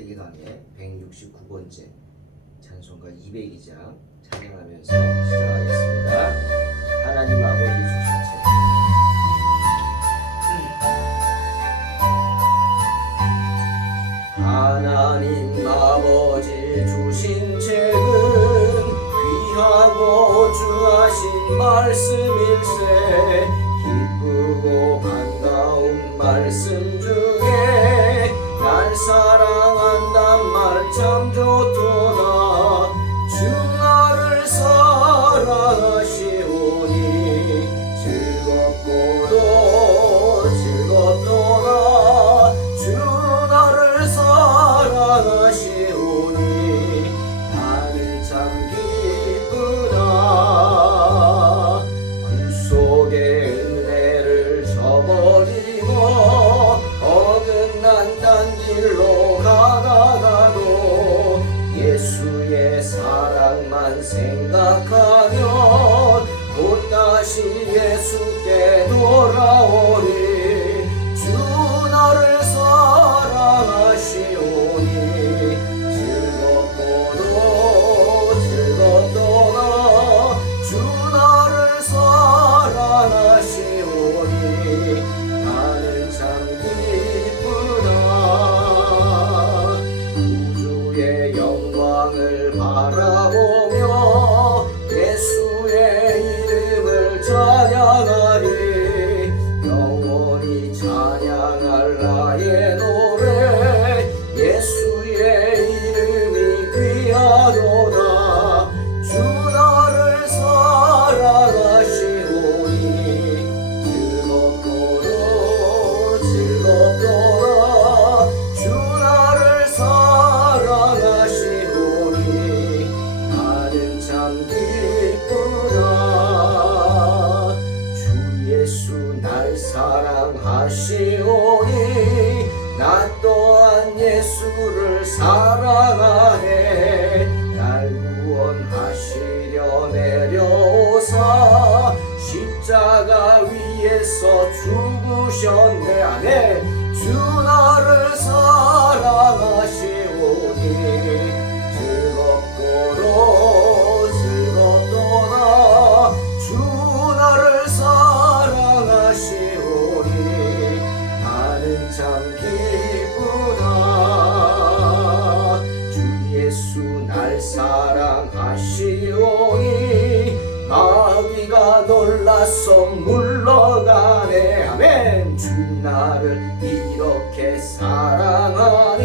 창세기 강의 169번째 찬송가 202장 찬양하면서 시작하겠습니다. 하나님 아버지 주신 책. 하나님 아버지 주신 책은 귀하고 주하신 말씀일세. 기쁘고 반가운 말씀 중에 날 사랑한단 말 참 좋도다. 주 나를 사랑하시오니 즐겁고도 즐겁도다. 주 나를 사랑하시오니 나는 참 기쁘다. 구속의 은혜를 저버리고 어긋난 딴 길로 가다가도 예수의 사랑만 생각하면 곧 다시 예수께 돌아오리. 주 나를 사랑하시오니 즐겁고도 즐겁도다. 주 나를 사랑하시오니 나는 참 기쁘다. 우주의 영광을 바라보며 예수의 이름을 찬양하리. 영원히 찬양할 나의 노래 예수의 이름이 귀하도다. 주 나를 사랑하시오니 즐겁고도 즐겁도다. 주 나를 사랑하시오니 나는 참 기쁘다. 주 예수 날 사랑하시오니 나 또한 예수를 사랑하네. 날 구원하시려 내려오사 십자가 위에서 죽으셨네. 아멘. 주 나를 사랑하시오니 즐겁고도 즐겁도다. 주 나를 사랑하시오니 나는 참 기쁘다. 주 예수 날 사랑하시오니 마귀가 놀라서 물러가네. 아멘. 주 나를 이렇게 사랑하니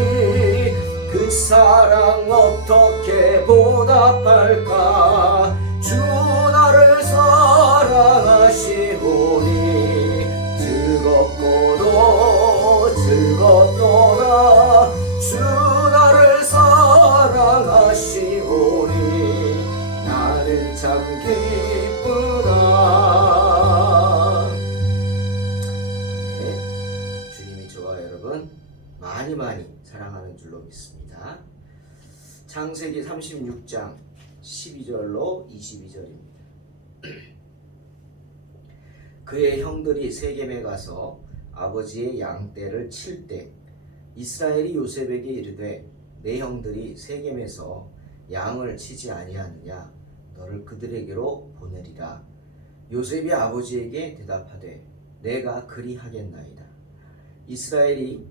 그 사랑 어떻게 보답할까. 주 나를 사랑하시오니 즐겁고도 즐겁도다. 주 나를 사랑하시오니 나는 참 기쁘다. 네, 주님이 저와 여러분 많이 사랑하는 줄로 믿습니다. 창세기 36장 12절로 22절입니다. 그의 형들이 세겜에 가서 아버지의 양떼를 칠 때 이스라엘이 요셉에게 이르되 내 형들이 세겜에서 양을 치지 아니하느냐. 너를 그들에게로 보내리라. 요셉이 아버지에게 대답하되 내가 그리하겠나이다. 이스라엘이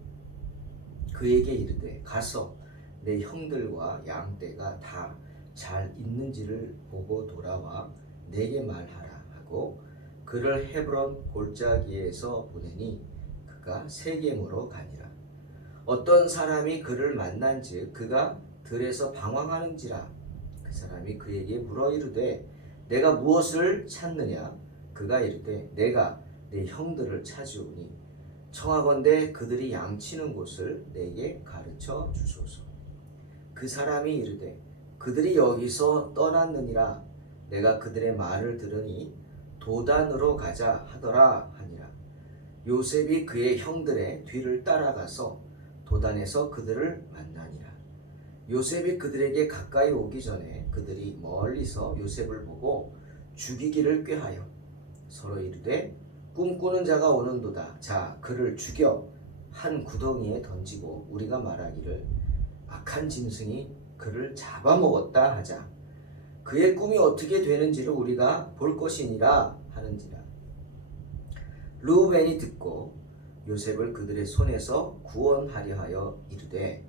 그에게 이르되 가서 내 형들과 양떼가 다 잘 있는지를 보고 돌아와 내게 말하라 하고 그를 헤브론 골짜기에서 보내니 그가 세겜으로 가니라. 어떤 사람이 그를 만난즉 그가 들에서 방황하는지라. 그 사람이 그에게 물어 이르되 내가 무엇을 찾느냐. 그가 이르되 내가 내 형들을 찾으오니 청하건대 그들이 양치는 곳을 내게 가르쳐 주소서. 그 사람이 이르되 그들이 여기서 떠났느니라. 내가 그들의 말을 들으니 도단으로 가자 하더라 하니라. 요셉이 그의 형들의 뒤를 따라가서 도단에서 그들을 만나니라. 요셉이 그들에게 가까이 오기 전에 그들이 멀리서 요셉을 보고 죽이기를 꾀하여 서로 이르되 꿈꾸는 자가 오는도다. 자 그를 죽여 한 구덩이에 던지고 우리가 말하기를 악한 짐승이 그를 잡아먹었다 하자. 그의 꿈이 어떻게 되는지를 우리가 볼 것이니라 하는지라. 르우벤이 듣고 요셉을 그들의 손에서 구원하려 하여 이르되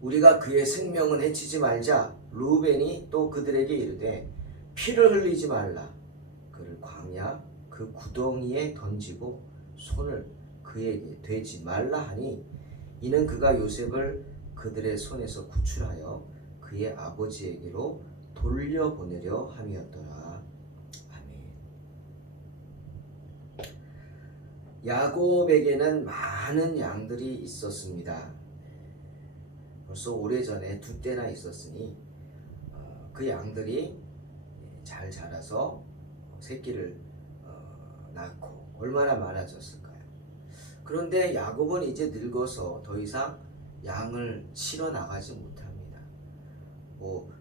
우리가 그의 생명은 해치지 말자. 르우벤이 또 그들에게 이르되 피를 흘리지 말라. 그를 광야 그 구덩이에 던지고 손을 그에게 대지 말라 하니 이는 그가 요셉을 그들의 손에서 구출하여 그의 아버지에게로 돌려보내려 함이었더라. 아멘. 야곱에게는 많은 양들이 있었습니다. 벌써 오래전에 두 떼나 있었으니 그 양들이 잘 자라서 새끼를 낳고 얼마나 많아졌을까요? 그런데 야곱은 이제 늙어서 더 이상 양을 치러 나가지 못합니다.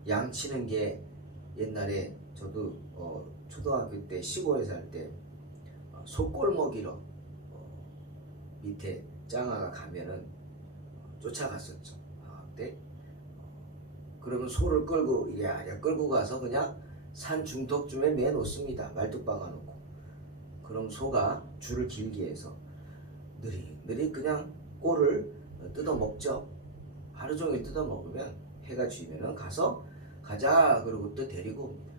양 치는 게 옛날에 저도 초등학교 때 시골에 살 때 소꼴 먹이러 밑에 짱아가 가면은 쫓아갔었죠. 때 그러면 소를 끌고 이리야 끌고 가서 그냥 산 중턱쯤에 매 놓습니다. 말뚝 박아 놓고. 그럼 소가 줄을 길게 해서 느릿느릿 그냥 꼴을 뜯어 먹죠. 하루 종일 뜯어 먹으면 해가 지면은 가서 가자 그러고 또 데리고 옵니다.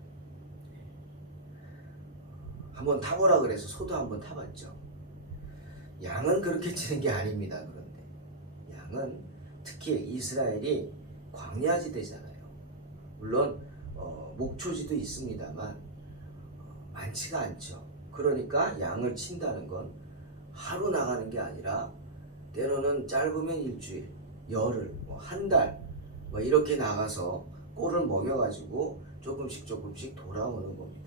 한번 타보라 그래서 소도 한번 타봤죠. 양은 그렇게 치는 게 아닙니다. 그런데 양은 특히 이스라엘이 광야지대잖아요. 물론 목초지도 있습니다만 많지가 않죠. 그러니까 양을 친다는 건 하루 나가는 게 아니라 때로는 짧으면 일주일, 열흘, 한 달 이렇게 나가서 꼴을 먹여가지고 조금씩 돌아오는 겁니다.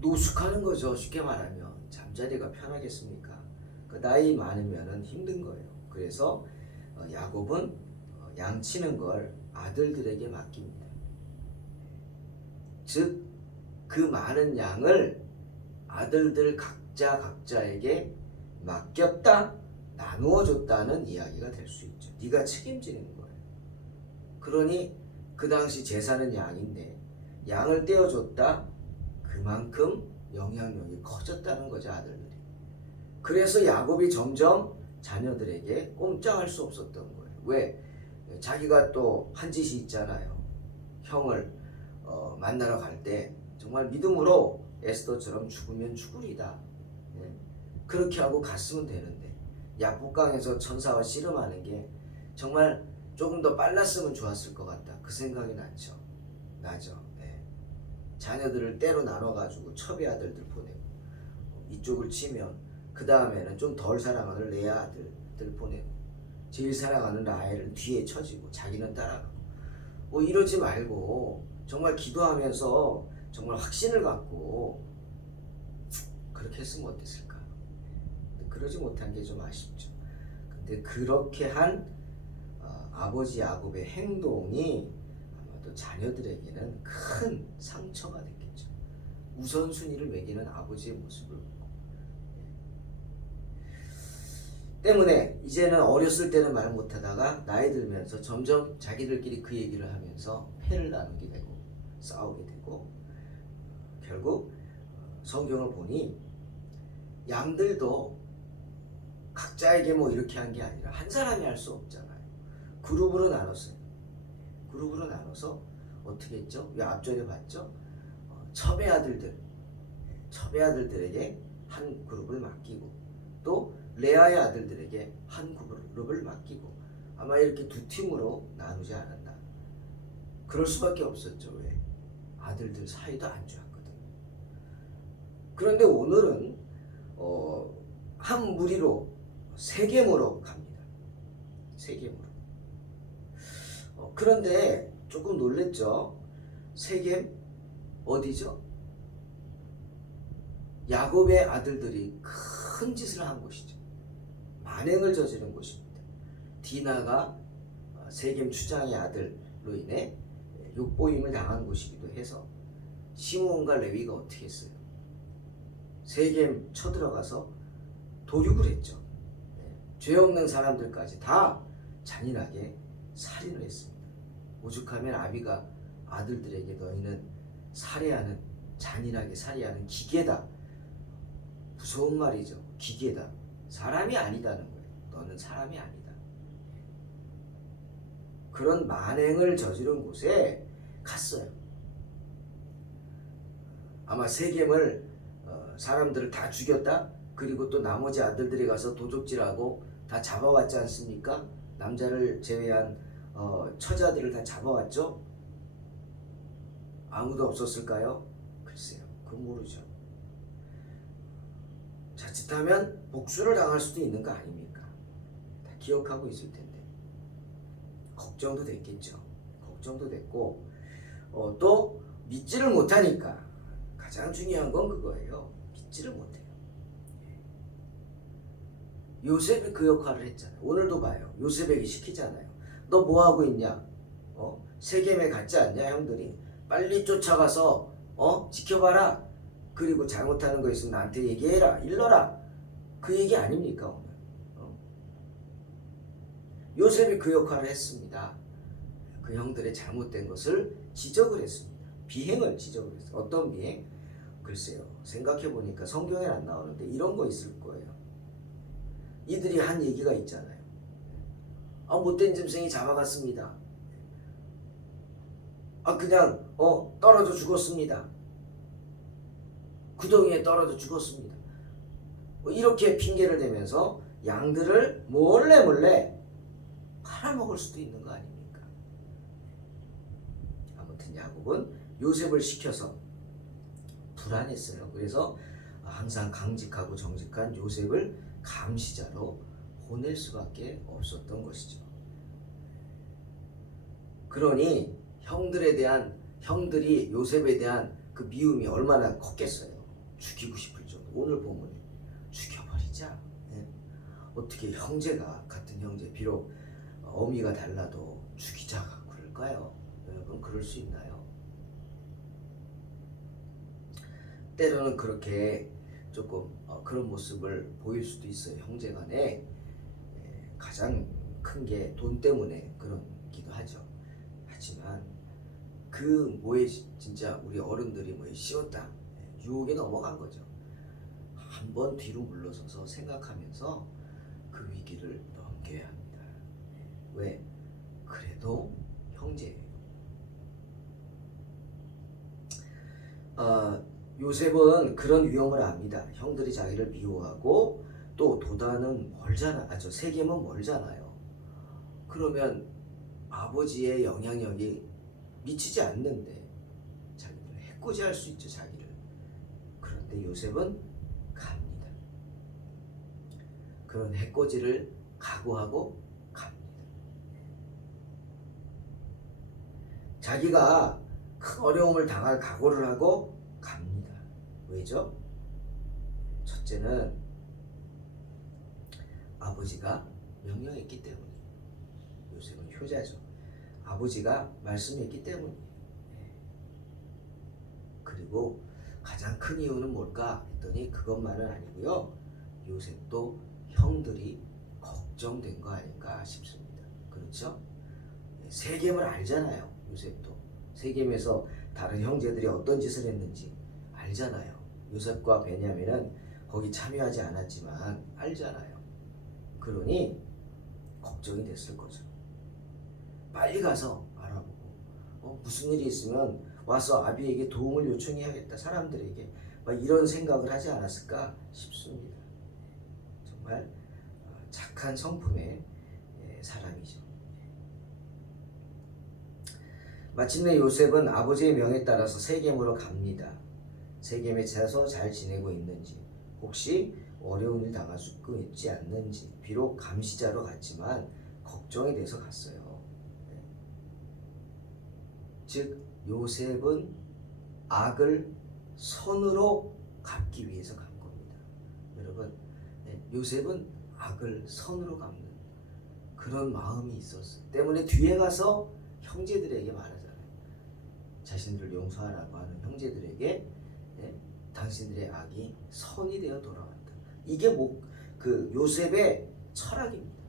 노숙하는 거죠. 쉽게 말하면 잠자리가 편하겠습니까? 나이 많으면 힘든 거예요. 그래서 야곱은 양치는 걸 아들들에게 맡깁니다. 즉, 그 많은 양을 아들들 각자에게 맡겼다, 나누어 줬다는 이야기가 될 수 있죠. 네가 책임지는 거예요. 그러니 그 당시 제사는 양인데 양을 떼어줬다, 그만큼 영향력이 커졌다는 거죠, 아들들이. 그래서 야곱이 점점 자녀들에게 꼼짝할 수 없었던 거예요. 왜? 자기가 또 한 짓이 있잖아요. 형을 만나러 갈 때 정말 믿음으로 에스더처럼 죽으면 죽으리다. 그렇게 하고 갔으면 되는데 야복강에서 천사와 씨름하는 게 정말 조금 더 빨랐으면 좋았을 것 같다. 그 생각이 나죠. 자녀들을 때로 나눠가지고 첩의 아들들 보내고 이쪽을 치면 그 다음에는 좀 덜 사랑하는 레아 아들들 보내고 제일 사랑하는 라헬은 뒤에 처지고 자기는 따라가고 이러지 말고 정말 기도하면서 정말 확신을 갖고 그렇게 했으면 어땠을까? 그러지 못한 게 좀 아쉽죠. 근데 그렇게 한 아버지 야곱의 행동이 아마도 자녀들에게는 큰 상처가 됐겠죠. 우선순위를 매기는 아버지의 모습을 보고. 때문에 이제는 어렸을 때는 말 못하다가 나이 들면서 점점 자기들끼리 그 얘기를 하면서 패를 나누게 되고 싸우게 되고 결국 성경을 보니 양들도 각자에게 이렇게 한 게 아니라 한 사람이 할 수 없잖아요. 그룹으로 나눴어요. 그룹으로 나눠서 어떻게 했죠? 왜 앞절에 봤죠? 첩의 아들들에게 한 그룹을 맡기고 또 레아의 아들들에게 한 그룹을 맡기고 아마 이렇게 두 팀으로 나누지 않았나. 그럴 수밖에 없었죠. 왜? 아들들 사이도 안 좋았거든요. 그런데 오늘은 한 무리로 세겜으로 갑니다. 세겜으로. 그런데 조금 놀랬죠. 세겜 어디죠? 야곱의 아들들이 큰 짓을 한 곳이죠. 만행을 저지른 곳입니다. 디나가 세겜 추장의 아들로 인해 욕보임을 당한 곳이기도 해서 시므온과 레위가 어떻게 했어요? 세겜 쳐들어가서 도륙을 했죠. 죄 없는 사람들까지 다 잔인하게 살인을 했습니다. 오죽하면 아비가 아들들에게 너희는 살해하는, 잔인하게 살해하는 기계다. 무서운 말이죠. 기계다. 사람이 아니다는 거예요. 너는 사람이 아니다. 그런 만행을 저지른 곳에 갔어요. 아마 세겜을 사람들을 다 죽였다. 그리고 또 나머지 아들들이 가서 도적질하고 다 잡아왔지 않습니까? 남자를 제외한 처자들을 다 잡아왔죠. 아무도 없었을까요? 글쎄요. 그건 모르죠. 자칫하면 복수를 당할 수도 있는 거 아닙니까? 다 기억하고 있을 텐데. 걱정도 됐겠죠. 걱정도 됐고 또 믿지를 못하니까 가장 중요한 건 그거예요. 믿지를 못해요. 요셉이 그 역할을 했잖아요. 오늘도 봐요. 요셉에게 시키잖아요. 너 뭐하고 있냐? 세겜에 갔지 않냐 형들이? 빨리 쫓아가서 지켜봐라. 그리고 잘못하는 거 있으면 나한테 얘기해라. 일러라. 그 얘기 아닙니까 오늘? 요셉이 그 역할을 했습니다. 그 형들의 잘못된 것을 지적을 했습니다. 비행을 지적을 했어요. 어떤 비행? 글쎄요. 생각해보니까 성경에 안 나오는데 이런 거 있을 거예요. 이들이 한 얘기가 있잖아요. 못된 짐승이 잡아갔습니다. 그냥 떨어져 죽었습니다. 구덩이에 떨어져 죽었습니다. 이렇게 핑계를 대면서 양들을 몰래 팔아먹을 수도 있는 거 아닙니까? 아무튼 야곱은 요셉을 시켜서 불안했어요. 그래서 항상 강직하고 정직한 요셉을 감시자로 보낼 수밖에 없었던 것이죠. 그러니 형들이 요셉에 대한 그 미움이 얼마나 컸겠어요. 죽이고 싶을 정도. 오늘 보면 죽여버리자. 어떻게 형제가, 같은 형제, 비록 어미가 달라도 죽이자가 그럴까요? 여러분 그럴 수 있나요? 때로는 그렇게 조금 그런 모습을 보일 수도 있어요. 형제간에 가장 큰 게 돈 때문에 그런기도 하죠. 하지만 그 뭐에 진짜 우리 어른들이 뭐에 씌웠다 유혹에 넘어간 거죠. 한번 뒤로 물러서서 생각하면서 그 위기를 넘겨야 합니다. 왜? 그래도 형제예요. 요셉은 그런 위험을 압니다. 형들이 자기를 미워하고 또 도단은 멀잖아. 세겜은 멀잖아요. 그러면 아버지의 영향력이 미치지 않는데 자기를 해코지할 수 있죠. 자기를. 그런데 요셉은 갑니다. 그런 해코지를 각오하고 갑니다. 자기가 큰 어려움을 당할 각오를 하고 갑니다. 왜죠? 첫째는 아버지가 명령했기 때문이에요. 요셉은 효자죠. 아버지가 말씀했기 때문이에요. 그리고 가장 큰 이유는 뭘까 했더니 그것만은 아니고요. 요셉도 형들이 걱정된 거 아닌가 싶습니다. 그렇죠? 세겜을 알잖아요. 요셉도. 세겜에서 다른 형제들이 어떤 짓을 했는지 알잖아요. 요셉과 베냐민은 거기 참여하지 않았지만 알잖아요. 그러니 걱정이 됐을 거죠. 빨리 가서 알아보고 무슨 일이 있으면 와서 아비에게 도움을 요청해야겠다. 사람들에게 막 이런 생각을 하지 않았을까 싶습니다. 정말 착한 성품의 사람이죠. 마침내 요셉은 아버지의 명에 따라서 세겜으로 갑니다. 세겜에 가서 잘 지내고 있는지, 혹시 어려운 일 당할 수 있지 않는지, 비록 감시자로 갔지만 걱정이 돼서 갔어요. 즉 요셉은 악을 선으로 갚기 위해서 간 겁니다. 여러분, 요셉은 악을 선으로 갚는 그런 마음이 있었어요. 때문에 뒤에 가서 형제들에게 말하잖아요. 자신들을 용서하라고 하는 형제들에게 당신들의 악이 선이 되어 돌아왔다. 이게 그 요셉의 철학입니다.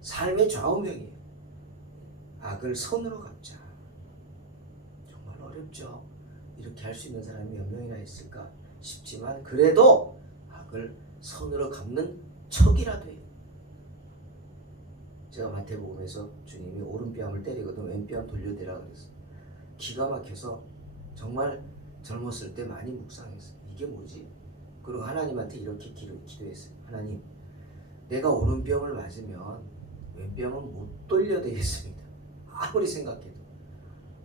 삶의 좌우명이에요. 악을 선으로 갚자. 정말 어렵죠. 이렇게 할 수 있는 사람이 몇 명이나 있을까 싶지만 그래도 악을 선으로 갚는 척이라도 해요. 제가 마태복음에서 주님이 오른뺨을 때리거든 왼뺨 돌려대라 그랬어요. 기가 막혀서 정말 젊었을 때 많이 묵상했어요. 이게 뭐지? 그리고 하나님한테 이렇게 기도했어요. 하나님, 내가 오른뺨을 맞으면 왼뺨은 못 돌려대겠습니다. 아무리 생각해도.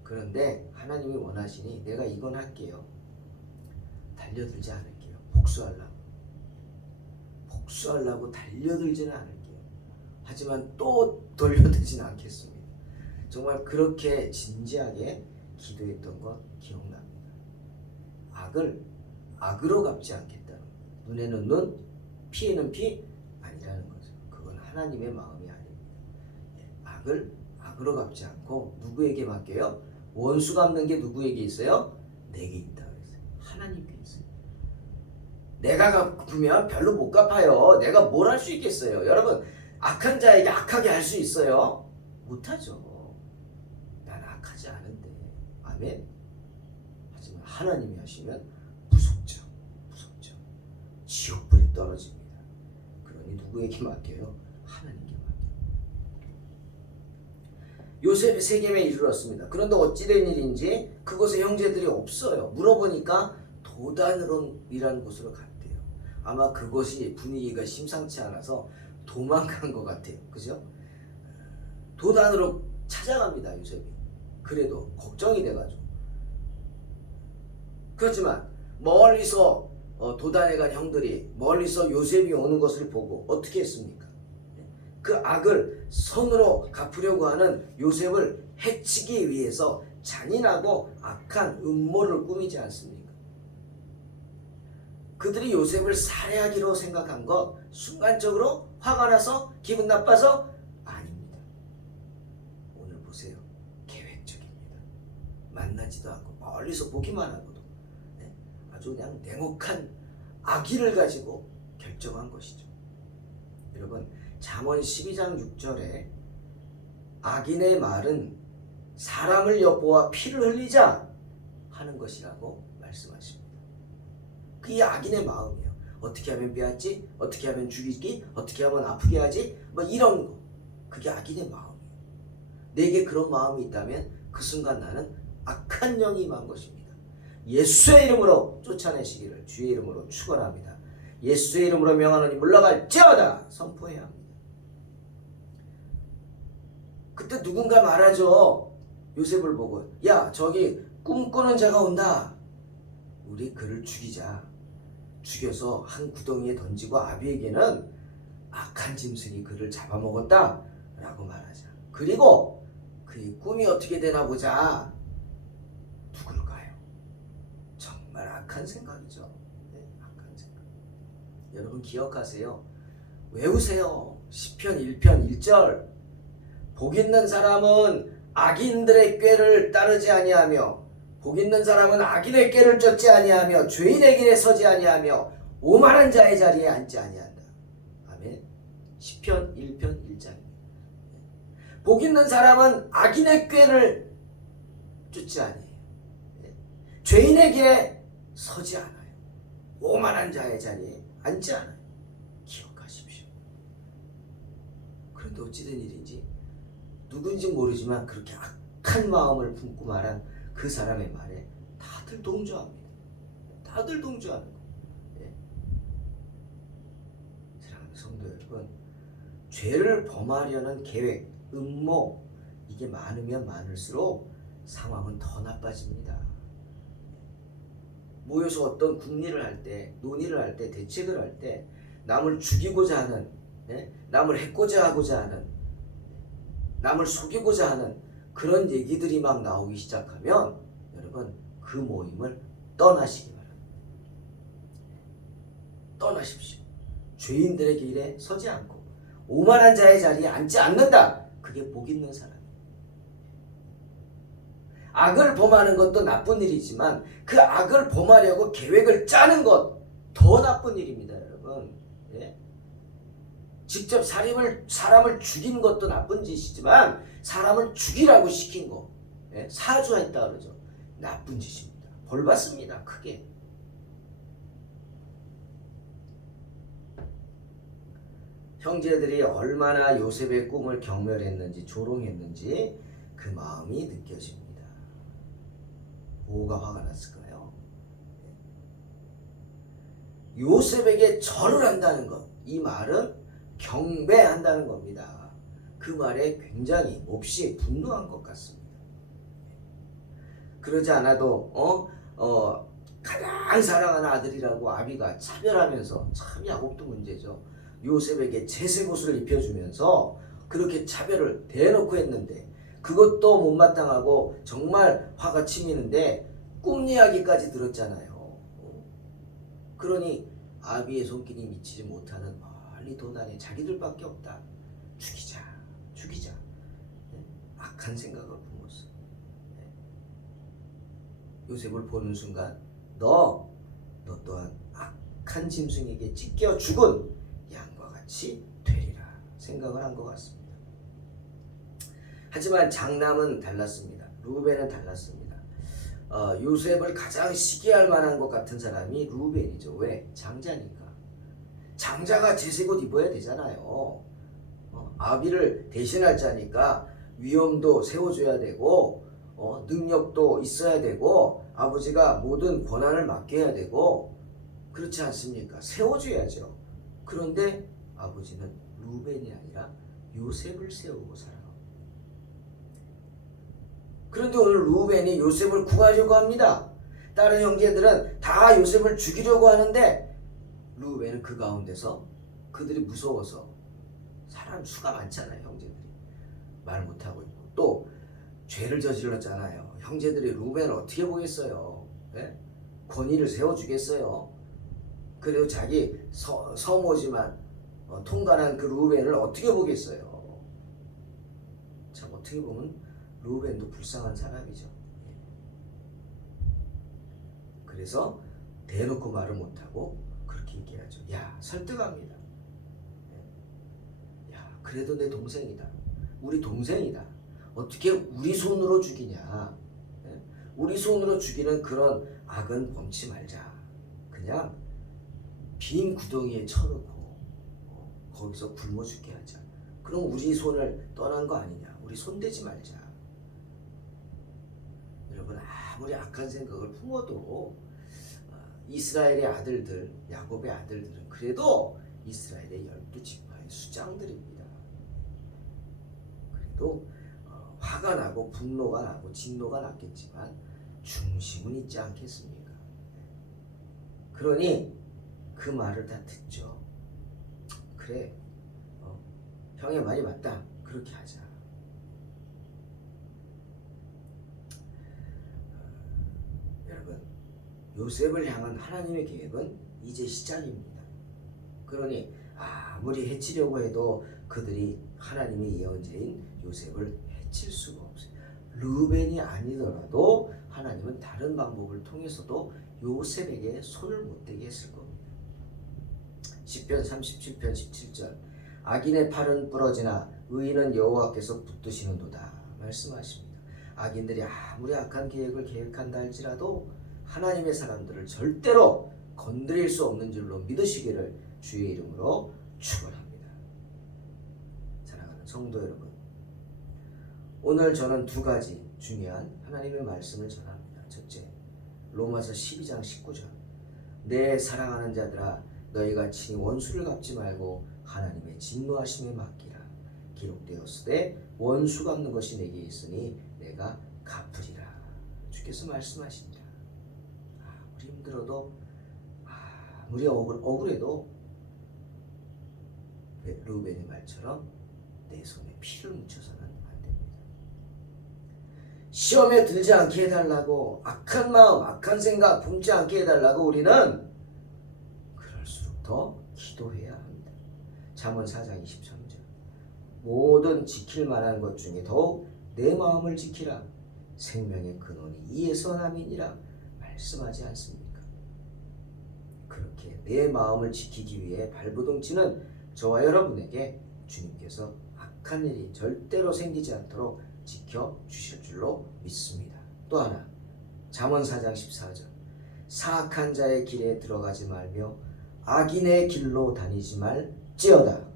그런데 하나님이 원하시니 내가 이건 할게요. 달려들지 않을게요. 복수하려고 달려들지는 않을게요. 하지만 또 돌려들지는 않겠습니다. 정말 그렇게 진지하게 기도했던 것 기억납니다. 악을 악으로 갚지 않겠다. 눈에는 눈, 피에는 피 아니라는 거죠. 그건 하나님의 마음이 아닙니다. 악을 악으로 갚지 않고 누구에게 맡겨요? 원수 갚는 게 누구에게 있어요? 내게 있다 그랬어요. 하나님께 있어요. 내가 갚으면 별로 못 갚아요. 내가 뭘 할 수 있겠어요? 여러분, 악한 자에게 악하게 할 수 있어요? 못하죠. 난 악하지 않은데. 아멘. 하지만 하나님이 하시면 무섭죠. 지옥불에 떨어집니다. 그러니 누구에게 맡겨요? 하나님께 맡겨요. 요셉이 세겜에 이르렀습니다. 그런데 어찌된 일인지 그곳에 형제들이 없어요. 물어보니까 도단으론이라는 곳으로 갔대요. 아마 그곳이 분위기가 심상치 않아서 도망간 것 같아요. 그죠? 도단으로 찾아갑니다. 요셉이. 그래도 걱정이 돼가지고. 그렇지만 멀리서 도단에 간 형들이 멀리서 요셉이 오는 것을 보고 어떻게 했습니까? 그 악을 선으로 갚으려고 하는 요셉을 해치기 위해서 잔인하고 악한 음모를 꾸미지 않습니까? 그들이 요셉을 살해하기로 생각한 것 순간적으로 화가 나서 기분 나빠서 아닙니다. 오늘 보세요. 계획적입니다. 만나지도 않고 멀리서 보기만 하고도 아주 그냥 냉혹한 악의를 가지고 결정한 것이죠. 여러분, 잠언 12장 6절에 악인의 말은 사람을 엿보아 피를 흘리자 하는 것이라고 말씀하십니다. 그게 악인의 마음이에요. 어떻게 하면 빼앗지? 어떻게 하면 죽이기? 어떻게 하면 아프게 하지? 뭐 이런 거. 그게 악인의 마음이에요. 내게 그런 마음이 있다면 그 순간 나는 악한 영이 임한 것입니다. 예수의 이름으로 쫓아내시기를 주의 이름으로 축원합니다. 예수의 이름으로 명하노니 물러갈지어다 선포해야 합니다. 그때 누군가 말하죠. 요셉을 보고, 야, 저기 꿈꾸는 자가 온다. 우리 그를 죽이자. 죽여서 한 구덩이에 던지고 아비에게는 악한 짐승이 그를 잡아먹었다 라고 말하자. 그리고 그의 꿈이 어떻게 되나 보자. 누굴까요? 정말 악한 생각이죠. 네, 악한 생각. 여러분 기억하세요. 외우세요. 시편 1편 1절. 복 있는 사람은 악인들의 꾀를 따르지 아니하며 복 있는 사람은 악인의 꾀를 쫓지 아니하며 죄인의 길에 서지 아니하며 오만한 자의 자리에 앉지 아니한다. 아멘. 시편 1편 1장입니다. 복 있는 사람은 악인의 꾀를 쫓지 아니해요. 죄인의 길에 서지 않아요. 오만한 자의 자리에 앉지 않아요. 기억하십시오. 그런데 어찌된 일인지 누군지 모르지만 그렇게 악한 마음을 품고 말한 그 사람의 말에 다들 동조합니다. 다들 동조하는 거예요. 예. 사랑하는 성도 여러분, 죄를 범하려는 계획, 음모 이게 많으면 많을수록 상황은 더 나빠집니다. 모여서 어떤 국리를 할 때, 논의를 할 때, 대책을 할 때 남을 죽이고자 하는, 남을 해코자 하고자 하는, 남을 속이고자 하는 그런 얘기들이 막 나오기 시작하면 여러분 그 모임을 떠나시기 바랍니다. 떠나십시오. 죄인들의 길에 서지 않고 오만한 자의 자리에 앉지 않는다. 그게 복 있는 사람이에요. 악을 범하는 것도 나쁜 일이지만 그 악을 범하려고 계획을 짜는 것 더 나쁜 일입니다. 여러분. 예? 직접 사람을 죽인 것도 나쁜 짓이지만 사람을 죽이라고 시킨 거, 예? 사주했다 그러죠. 나쁜 짓입니다. 벌 받습니다. 크게. 형제들이 얼마나 요셉의 꿈을 경멸했는지 조롱했는지 그 마음이 느껴집니다. 뭐가 화가 났을까요? 요셉에게 절을 한다는 것, 이 말은 경배한다는 겁니다. 그 말에 굉장히 몹시 분노한 것 같습니다. 그러지 않아도 가장 사랑하는 아들이라고 아비가 차별하면서, 참 야곱도 문제죠. 요셉에게 제색 옷을 입혀주면서 그렇게 차별을 대놓고 했는데 그것도 못마땅하고 정말 화가 치미는데 꿈 이야기까지 들었잖아요. 그러니 아비의 손길이 미치지 못하는 멀리 도단에 자기들밖에 없다. 죽이자. 악한 생각을 품었어. 요셉을 보는 순간 너 또한 악한 짐승에게 찢겨 죽은 양과 같이 되리라 생각을 한 것 같습니다. 하지만 장남은 달랐습니다. 루벤은 달랐습니다. 요셉을 가장 시기할 만한 것 같은 사람이 루벤이죠. 왜? 장자니까. 장자가 제색옷 입어야 되잖아요. 아비를 대신할 자니까 위엄도 세워줘야 되고 능력도 있어야 되고 아버지가 모든 권한을 맡겨야 되고 그렇지 않습니까? 세워줘야죠. 그런데 아버지는 루벤이 아니라 요셉을 세우고 살아요. 그런데 오늘 루벤이 요셉을 구하려고 합니다. 다른 형제들은 다 요셉을 죽이려고 하는데 루벤은 그 가운데서 그들이 무서워서, 사람 수가 많잖아요. 형제들이 말 못하고 있고 또 죄를 저질렀잖아요. 형제들이 루벤을 어떻게 보겠어요? 네? 권위를 세워주겠어요? 그리고 자기 서모지만 통관한 그 루벤을 어떻게 보겠어요? 참 어떻게 보면 루벤도 불쌍한 사람이죠. 그래서 대놓고 말을 못하고 그렇게 얘기하죠. 야, 설득합니다. 야, 그래도 내 동생이다. 우리 동생이다. 어떻게 우리 손으로 죽이냐. 우리 손으로 죽이는 그런 악은 범치 말자. 그냥 빈 구덩이에 쳐놓고 거기서 굶어 죽게 하자. 그럼 우리 손을 떠난 거 아니냐. 우리 손대지 말자. 여러분, 아무리 악한 생각을 품어도 이스라엘의 아들들, 야곱의 아들들은 그래도 이스라엘의 12지파의 수장들입니다. 그래도 화가 나고 분노가 나고 진노가 났겠지만 중심은 있지 않겠습니까? 그러니 그 말을 다 듣죠. 그래, 형의 말이 맞다. 그렇게 하자. 여러분, 요셉을 향한 하나님의 계획은 이제 시작입니다. 그러니 아무리 해치려고 해도 그들이 하나님의 예언자인 요셉을 해칠 수가 없어요. 르벤이 아니더라도 하나님은 다른 방법을 통해서도 요셉에게 손을 못 대게 했을 겁니다. 시편 37편 17절 악인의 팔은 부러지나 의인은 여호와께서 붙드시는도다 말씀하십니다. 악인들이 아무리 악한 계획을 계획한다 할지라도 하나님의 사람들을 절대로 건드릴 수 없는 줄로 믿으시기를 주의 이름으로 축원합니다. 사랑하는 성도 여러분, 오늘 저는 두 가지 중요한 하나님의 말씀을 전합니다. 첫째, 로마서 12장 19절 내 사랑하는 자들아 너희가 친히 원수를 갚지 말고 하나님의 진노하심에 맡기라. 기록되었으되 원수 갚는 것이 내게 있으니 내가 갚으리라. 주께서 말씀하십니다. 아무리 힘들어도 아무리 억울해도 르우벤의 말처럼 내 손에 피를 묻혀서는 안 됩니다. 시험에 들지 않게 해달라고, 악한 마음, 악한 생각 품지 않게 해달라고 우리는 그럴수록 더 기도해야 합니다. 잠언 4장 23절 모든 지킬 만한 것 중에 더욱 내 마음을 지키라. 생명의 근원이 이에서 남이니라 말씀하지 않습니까? 그렇게 내 마음을 지키기 위해 발부둥치는 저와 여러분에게 주님께서 악한 일이 절대로 생기지 않도록 지켜주실 줄로 믿습니다. 또 하나, 잠언 4장 14절, 사악한 자의 길에 들어가지 말며 악인의 길로 다니지 말지어다.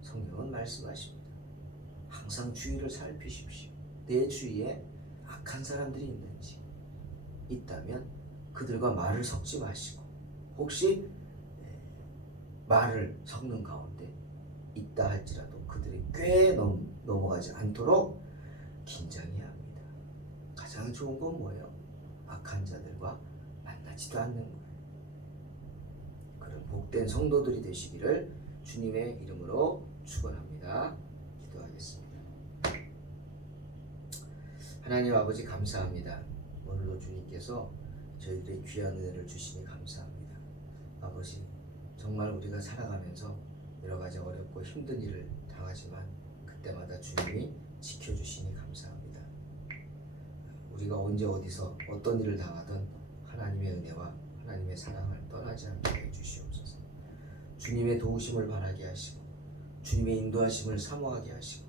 성경은 말씀하십니다. 항상 주위를 살피십시오. 내 주위에 악한 사람들이 있는지, 있다면 그들과 말을 섞지 마시고, 혹시 말을 섞는 가운데 있다 할지라도 그들이 꽤 넘어가지 않도록 긴장해야 합니다. 가장 좋은 건 뭐예요? 악한 자들과 만나지도 않는 거예요. 그런 복된 성도들이 되시기를 주님의 이름으로 축원합니다. 기도하겠습니다. 하나님 아버지, 감사합니다. 오늘도 주님께서 저희들의 귀한 은혜를 주시니 감사합니다. 아버지, 정말 우리가 살아가면서 여러 가지 어렵고 힘든 일을 당하지만 그때마다 주님이 지켜주시니 감사합니다. 우리가 언제 어디서 어떤 일을 당하든 하나님의 은혜와 하나님의 사랑을 떠나지 않게 해주시옵소서. 주님의 도우심을 바라게 하시고 주님의 인도하심을 사모하게 하시고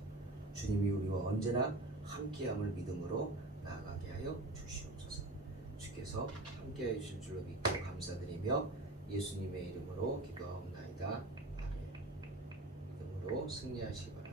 주님이 우리와 언제나 함께함을 믿음으로 나아가게 하여 주시옵소서. 주께서 함께해 주실 줄로 믿고 감사드리며 예수님의 이름으로 기도하옵나이다. 아멘. 이름으로 승리하시기 바랍니다.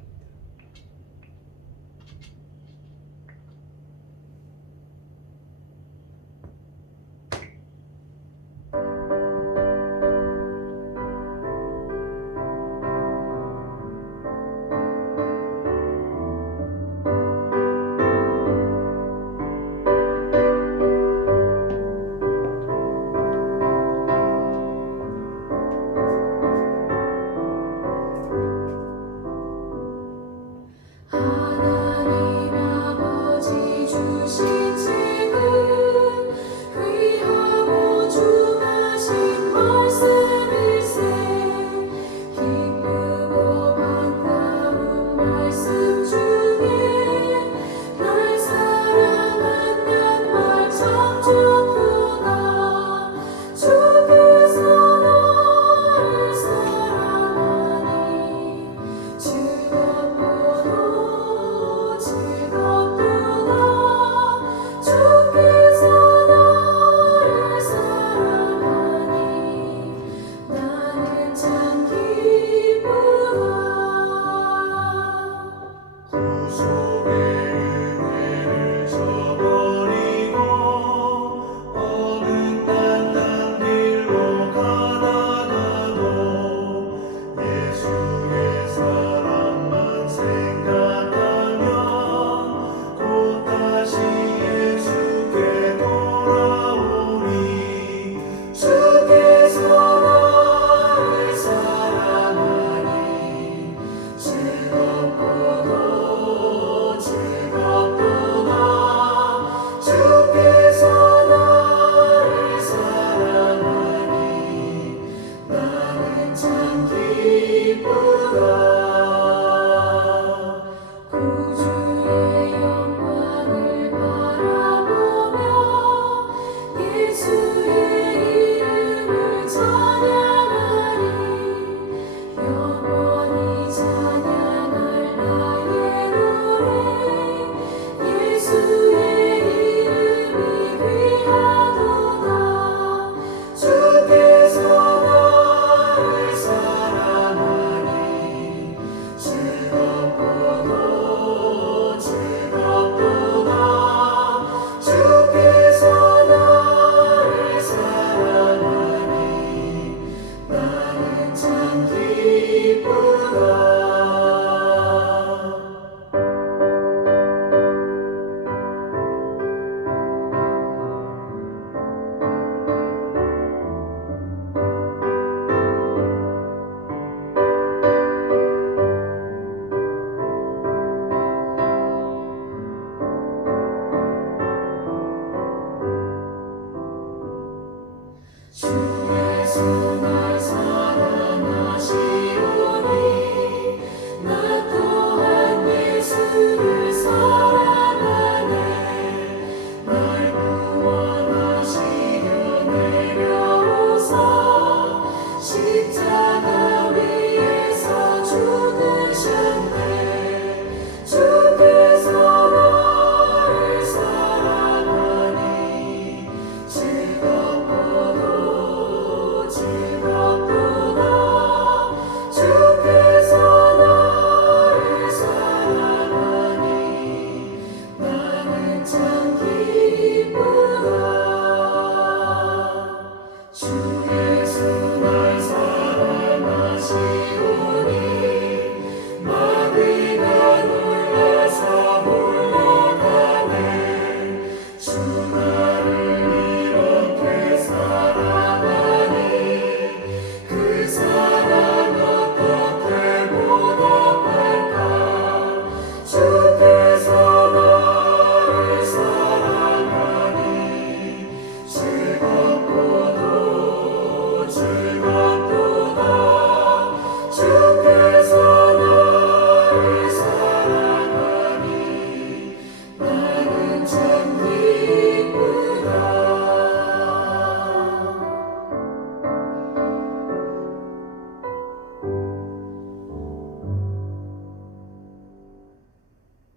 주의 손